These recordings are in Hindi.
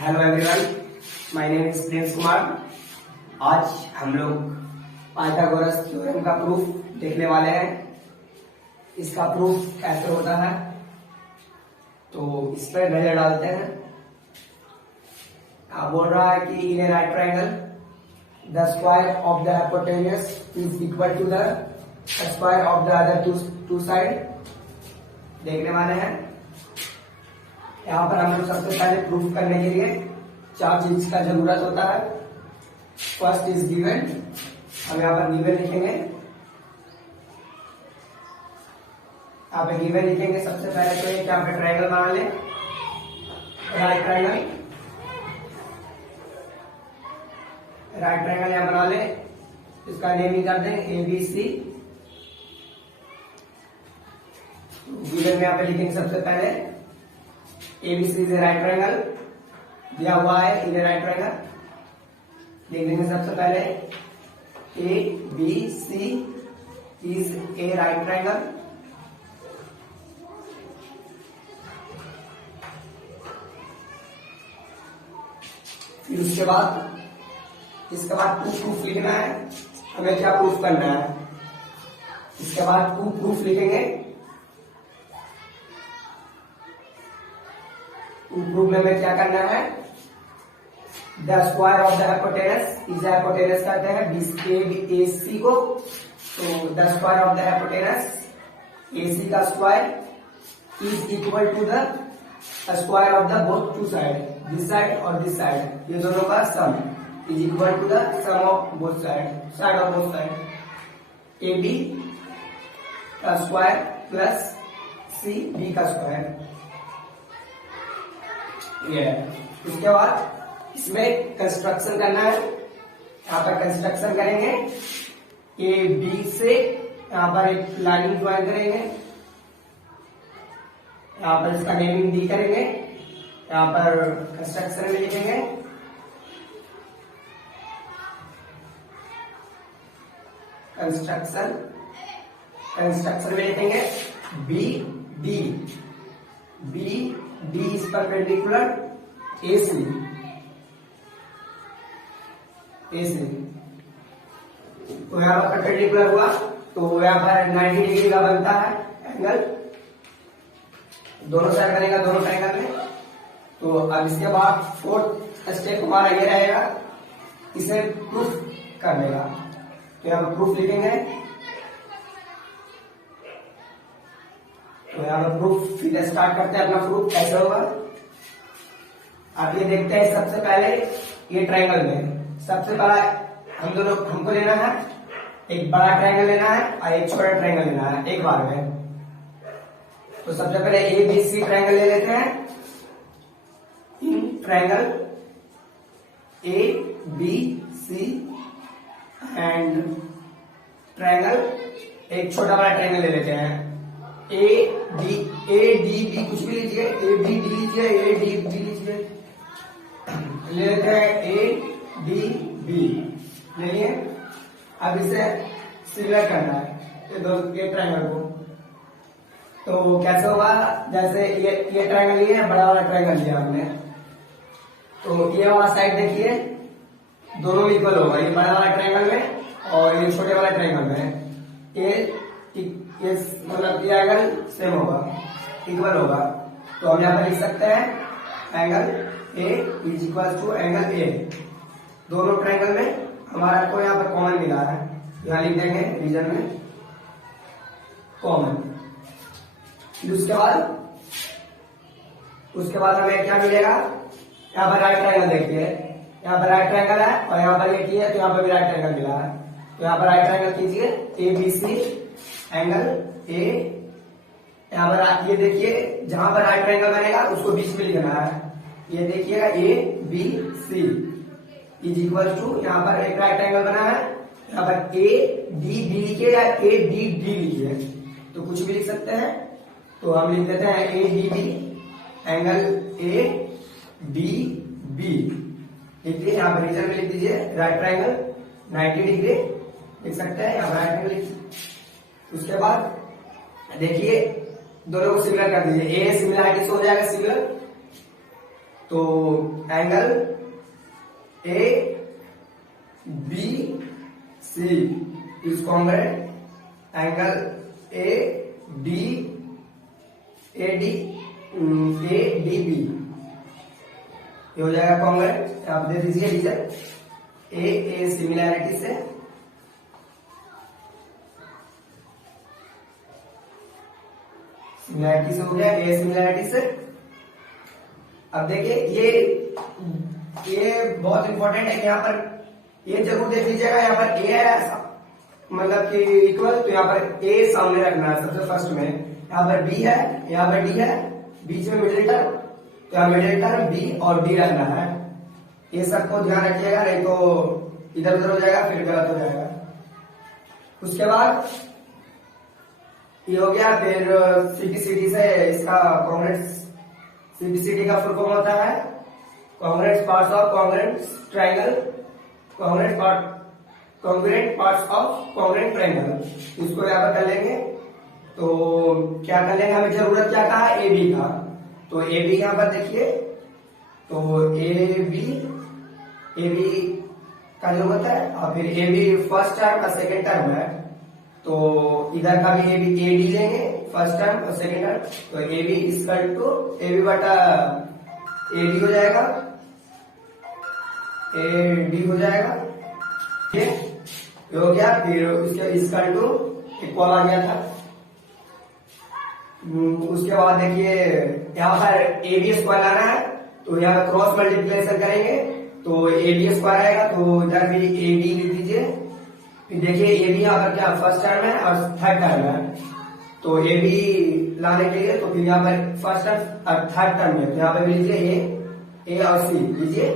Hello everyone, my name is Prince Kumar. आज हम लोग पाइथागोरस थ्योरम का प्रूफ देखने वाले हैं। इसका प्रूफ कैसे होता है तो इस पर नजर डालते हैं। आप बोल रहा है कि in a right triangle the square of the hypotenuse is equal to the square of the other two side देखने वाले हैं। यहाँ पर हम लोग सबसे पहले प्रूफ करने के लिए चार चीज का जरूरत होता है। फर्स्ट इज गिवन, हम यहाँ पर गिवन लिखेंगे। यहाँ पे गिवन लिखेंगे सबसे पहले तो एक यहाँ पे ट्रायंगल बना ले, राइट ट्रायंगल। राइट ट्रायंगल यहाँ बना ले, इसका नेमिंग कर दें ABC। गिवन में यहाँ पे लिखेंगे सबसे पहले ABC is a right triangle, दिया हुआ है इन ए राइट ट्रायंगल। लिख देंगे सबसे पहले ABC is a right triangle. फिर उसके बाद प्रूफ लिखना है। हमें क्या प्रूफ करना है, इसके बाद प्रूफ लिखेंगे। प्रूफ में हमें क्या करना है, the square of the hypotenuse is hypotenuse कहते हैं AC को। तो the square of the hypotenuse AC का square is equal to the square of the both two side, this side और दिस साइड, ये दोनों का sum is equal to the sum of both side of both side. AB का स्क्वायर प्लस CB का स्क्वायर। उसके बाद इसमें कंस्ट्रक्शन करना है। यहाँ पर कंस्ट्रक्शन करेंगे AB से, यहाँ पर एक लाइन ड्रॉइंग करेंगे। यहाँ पर इसका नेमिंग D करेंगे। यहाँ पर कंस्ट्रक्शन में लिखेंगे कंस्ट्रक्शन में लिखेंगे BD is perpendicular AC। तो यहाँ पर परपेंडिकुलर हुआ तो यहाँ पर 90 डिग्री का बनता है एंगल, दोनों साइड बनेगा दोनों ट्रायंगल में। तो अब इसके बाद फोर्थ स्टेप हमारा ये रहेगा, इसे प्रूफ करने का। तो यहाँ पर प्रूफ लिखेंगे। तो यहाँ पर प्रूफ फिर स्टार्ट करते हैं अपना प्रूफ कैसे होगा। आप ये देखते हैं सबसे पहले ये ट्रायंगल में सबसे बड़ा हमको लेना है, एक बड़ा ट्रायंगल लेना है और एक छोटा ट्रायंगल लेना है एक बार में। तो सबसे पहले ABC ट्रायंगल ले लेते हैं। In triangle ABC and triangle एक छोटा बड़ा ट्रायंगल ले लेते हैं ADB, कुछ भी लीजिए, ABD लीजिए, ADB लीजिए, ले लेते हैं ADB ले लिए। अब इसे सिमिलर करना है ये ट्रायंगल को। तो कैसे होगा, जैसे ये ट्रायंगल लिया है, बड़ा वाला ट्रायंगल लिया हमने, तो ये वाला साइड देखिए दोनों इक्वल होगा, ये बड़ा वाला ट्रायंगल में और ये छोटे वाला ट्रायंगल में। ये मतलब ये एंगल सेम होगा, इक्वल होगा। तो हम यहाँ पर लिख सकते हैं angle A is equal to angle A। दोनों ट्रायंगल में हमारा को यहाँ पर कॉमन मिला है, यहाँ लिख देंगे रीजन में कॉमन। उसके बाद हमें क्या मिलेगा, यहाँ पर राइट ट्रायंगल देखिए, यहाँ पर राइट ट्रायंगल है और यहाँ पर देखिए तो यहाँ पर भी राइट ट्रायंगल मिला है। तो यहाँ पर राइट ट्रायंगल कीजिए ABC एंगल A। यहाँ पर ये देखिए जहां पर राइट ट्रायंगल बनेगा उसको बीच में लिखना है। ये देखिएगा ABC इज इक्वल टू, यहाँ पर एक राइट ट्रायंगल बना है, यहाँ पर ADB लिखिए या ADD लिखिए, तो कुछ भी लिख सकते हैं। तो हम लिख देते हैं ADB एंगल ADB लिखिए। यहाँ पर रीजन में लिख दीजिए राइट ट्रायंगल 90 डिग्री लिख सकते हैं, यहाँ पर राइट ट्रायंगल लिख। उसके बाद देखिए दोनों को सिमिलर कर दीजिए, ए सिमिलरिटी से हो जाएगा सिमिलर। तो angle A B C is congruent angle A D B, ये हो जाएगा कॉन्ग्रुएंट। आप दे दीजिए रीजन ए सिमिलैरिटी से, सिमिलैरिटी से हो गया, ए सिमिलैरिटी से। अब देखिए ये बहुत इंपॉर्टेंट है कि यहाँ पर ये जरूर देख लीजिएगा, यहाँ पर ए है मतलब कि इक्वल, तो यहाँ पर ए सामने रखना है सबसे फर्स्ट में। यहाँ पर बी है, यहाँ पर डी है, बीच में मिडिल टर्म, तो यहाँ मिडिल टर्म बी और डी रखना है। ये सबको ध्यान रखिएगा, नहीं तो इधर उधर हो जाएगा फिर गलत हो जाएगा। उसके बाद ये हो गया। फिर सीपीसीटी से इसका कॉन्ग्रुएंट, सीपीसीटी का फुल फॉर्म होता है congruent parts of congruent triangle, congruent parts of congruent triangle. इसको यहाँ पर कर लेंगे। तो क्या कर लेंगे, हमें जरूरत क्या कहा, ए बी का। तो ए बी यहाँ पर देखिए, तो ए बी का जरूरत है, और फिर ए बी फर्स्ट टर्म और सेकेंड टर्म है, तो इधर का भी ए डी लेंगे, फर्स्ट टर्म और सेकेंड टर्म। तो A B equal to A B बटा ए डी हो जाएगा, ए डी हो जाएगा, ठीक है, ये हो गया। फिर उसके इक्वल टू इक्वल आ गया था। उसके बाद देखिए यहाँ पर ए बी स्क्वायर लाना है, तो यहाँ क्रॉस मल्टीप्लिकेशन करेंगे तो ए बी स्क्वायर आएगा, तो इधर भी ए बी लिख दीजिए। फिर देखिए ए बी यहाँ पर क्या फर्स्ट टर्म है और थर्ड टर्म है, तो ए बी लाने के लिए तो फिर यहाँ पर फर्स्ट टर्म और थर्ड टर्म है, तो यहाँ पर भी लीजिए ए और सी लीजिए,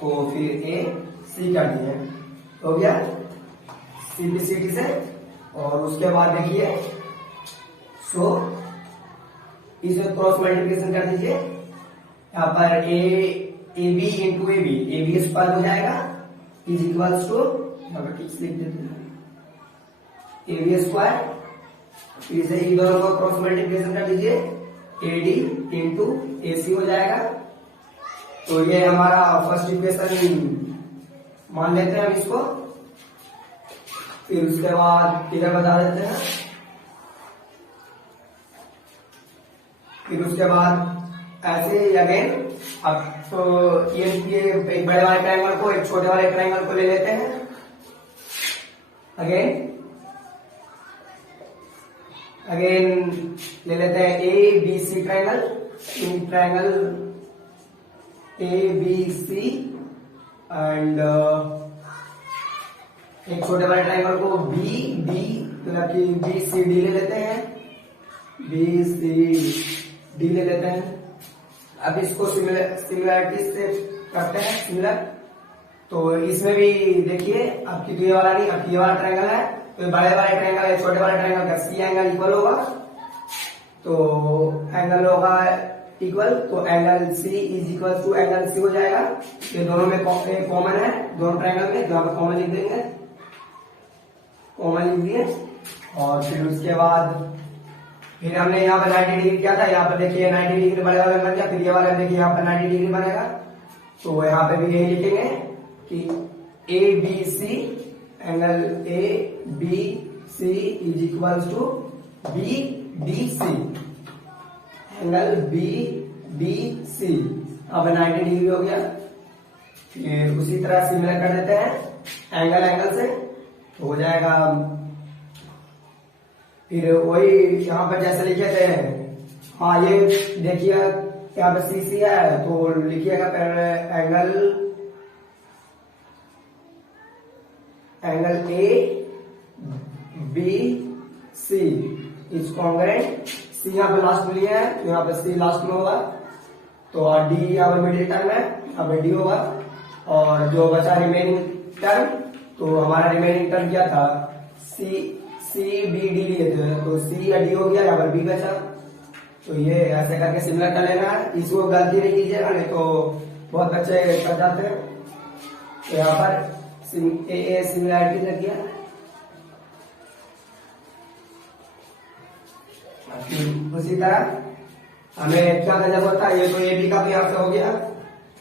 तो फिर ए सी कर दिए, हो गया सीपीसीटी से। और उसके बाद देखिए सो इसमें क्रॉस मल्टीप्लिकेशन कर दीजिए। यहाँ पर A B into A B square हो जाएगा इज इक्वल्स टू, यहाँ पर ठीक लिख देते हैं, ए बी स्क्वायर। फिर से इन दोनों को क्रॉस मल्टीप्लिकेशन कर दीजिए, ए डी इंटू ए सी हो जाएगा। तो ये हमारा फर्स्ट इक्वेशन मान लेते हैं हम इसको। फिर उसके बाद इधर बता देते हैं। फिर उसके बाद ऐसे अगेन अब तो ये एक बड़े वाले ट्रायंगल को एक छोटे वाले ट्रायंगल को ले लेते हैं। अगेन ले लेते हैं A B C triangle, in triangle A B C and एक छोटे वाले ट्रायंगल को बी डी मतलब कि बी सी डी ले लेते हैं, बी सी डी ले लेते हैं। अब इसको सिमिलैरिटी से करते हैं सिमिलर। तो इसमें भी देखिए आपकी तो ये वाला नहीं, आपकी ये वाला ट्रायंगल है, तो बड़े वाले ट्रायंगल है छोटे वाले ट्रायंगल का सी एंगल इक्वल होगा, तो एंगल होगा इक्वल, तो angle C is equal to angle C हो जाएगा। ये दोनों में कॉमन है, दोनों ट्रायंगल में, जहां पर कॉमन लिख देंगे, कॉमन लिख दिए। और फिर उसके बाद फिर हमने यहाँ पर 90 डिग्री किया था, यहाँ पर देखिए 90 डिग्री बड़े वाले बन गया। फिर ये वाला देखिए यहाँ पर 90 डिग्री बनेगा, तो यहाँ पे भी यही लिखेंगे कि A B C angle A B C is equal to B D C, angle B D C. अब 90 डिग्री हो गया। फिर उसी तरह सिमिलर कर देते हैं एंगल से, तो हो जाएगा। फिर वही यहाँ पर जैसे लिखे थे, हाँ ये देखिए यहाँ पर सी सी है, तो लिखिएगा पहले angle A B C is congruent, C यहाँ पे लास्ट में लिया है, तो यहाँ पे सी लास्ट में होगा, तो डी यहाँ पर मिडिल टर्म है, यहाँ पे डी होगा। और जो बचा रिमेनिंग टर्म, तो हमारा रिमेनिंग टर्म क्या था, सी बी डी लिए थे, तो सी या डी हो गया, यहाँ पर बी बचा। तो ये ऐसे करके सिमिलर कर लेना है, इसको गलती नहीं कीजिएगा, नहीं तो बहुत बच्चे कर जाते हैं। तो यहाँ पर ए सिमिलैरिटी लग गया। उसी तरह हमें क्या करना होता है, ये तो ए बी का भी यहाँ से हो गया।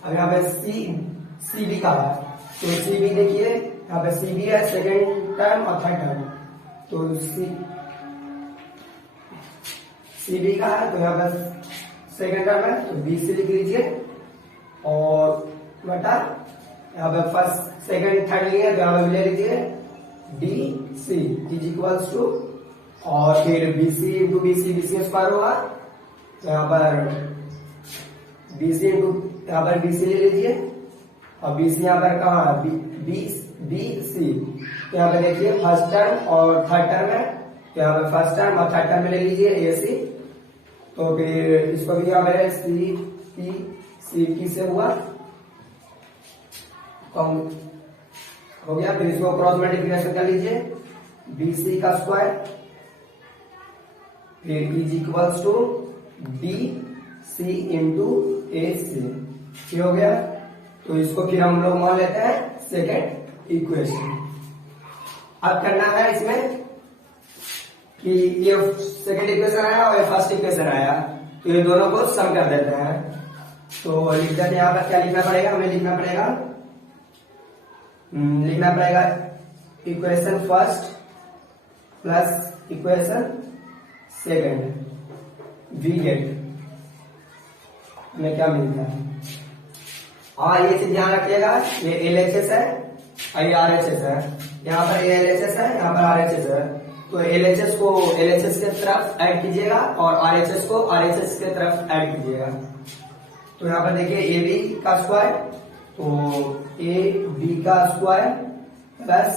अब यहाँ पे सी बी का है, तो सी बी देखिए यहाँ पे सी बी है सेकेंड टर्म और थर्ड टर्म, तो सी बी का है, तो यहाँ पे सेकेंड टर्म है, तो बी सी लिख लीजिए और बटा यहाँ पे फर्स्ट सेकेंड थर्ड लिए तो यहाँ पे ले लीजिए D C is equals to, और फिर B C into B C square होगा, तो यहाँ पर बी सी इंटू यहाँ पर बी सी ले लीजिए और बी सी यहाँ पर कहाँ है बी सी, तो यहाँ पे देखिए फर्स्ट टर्म और थर्ड टर्म है, तो यहाँ पे फर्स्ट टर्म और थर्ड टर्म में ले लीजिए ए सी, तो फिर इसको भी यहाँ पे सी से हुआ कम हो गया, फिर इसको क्रॉस मल्टीप्लिकेशन कर लीजिए बी सी का स्क्वायर फिर is equals to D C into A C, ये हो गया। तो इसको फिर हम लोग मान लेते हैं सेकेंड इक्वेशन। अब करना है इसमें कि ये सेकेंड इक्वेशन आया और ये फर्स्ट इक्वेशन आया, तो ये दोनों को सम कर देते हैं। तो लिख देते हैं यहाँ पर क्या लिखना पड़ेगा, हमें लिखना पड़ेगा equation first plus equation second we get हमें क्या मिलता है। और ये चीज ध्यान रखिएगा, ये एलएचएस है और ये आरएचएस है, यहाँ पर ये एलएचएस है यहाँ पर आरएचएस है, तो एलएचएस को एलएचएस के तरफ ऐड कीजिएगा और आरएचएस को आरएचएस के तरफ ऐड कीजिएगा। तो यहाँ पर देखिए ए बी का स्क्वायर, तो ए बी का स्क्वायर प्लस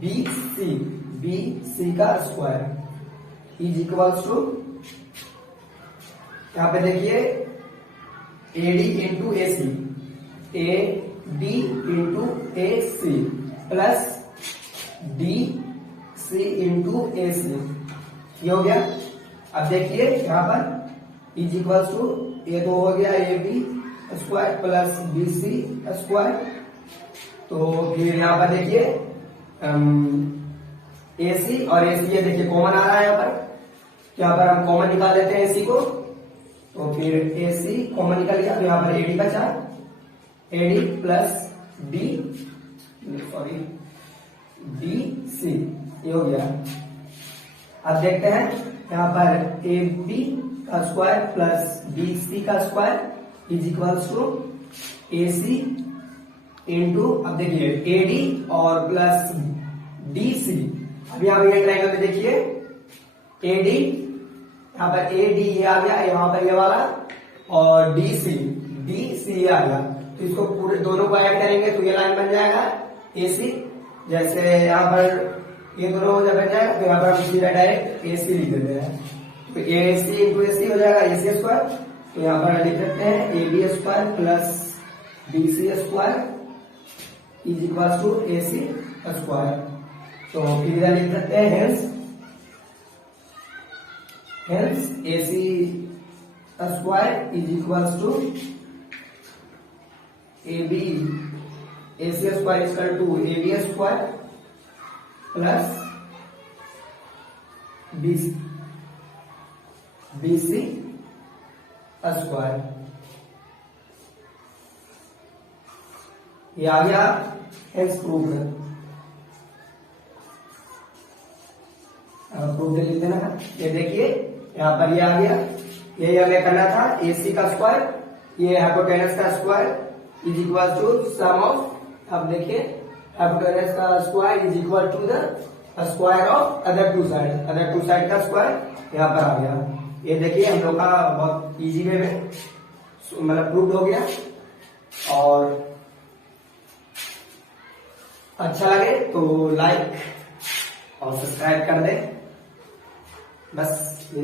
बी सी का स्क्वायर इज इक्वल्स टू, यहाँ पे देखिए A D into A C, A D into A C plus D C into A C, ये हो गया। अब देखिए यहाँ पर इज इक्वल्स टू ये तो हो गया A B square plus B C square, तो फिर यहाँ पर देखिए ए सी और ए सी ये देखिए कॉमन आ रहा है यहाँ पर, यहाँ पर हम कॉमन निकाल देते हैं ए सी को, तो फिर ए सी कॉमन निकल गया, तो यहाँ पर ए डी का चार A D plus D C, ये हो गया। अब देखते हैं यहाँ पर ए बी का स्क्वायर प्लस बी सी का square is equals to A C into, अब देखिए ए डी और प्लस डी सी। अब यहाँ पर ट्रायंगल में देखिए ए डी, यहाँ पर ए डी ये आ गया, यहाँ पर ये वाला, और डी सी ये आ गया, तो इसको पूरे दोनों को ऐड करेंगे तो ये लाइन बन जाएगा ए सी। जैसे यहाँ पर ये दोनों जब बन जाएगा तो यहाँ पर हम सीधा डायरेक्ट ए सी लिख देते हैं, तो ए सी इंटू ए सी हो जाएगा ए सी स्क्वायर, तो यहाँ पर लिख सकते हैं A B square plus B C square is equal to A C square. तो फिर इधर लिख सकते हैं hence A C square is equal to A B A C square equal to A B square plus B C square, ये आ गया हेंस प्रूफ है। प्रूफ लिख देना है, ये देखिए यहाँ पर ये आ गया, ये हमें करना था ए सी का स्क्वायर, ये हाइपोटेनस का square is equal to sum of, अब देखिए हाइपोटेनस का square is equal to the square of other two side का स्क्वायर यहाँ पर आ गया। ये देखिए हम लोग का बहुत इजी वे में मतलब प्रूफ हो गया, और अच्छा लगे तो लाइक और सब्सक्राइब कर दे, बस ये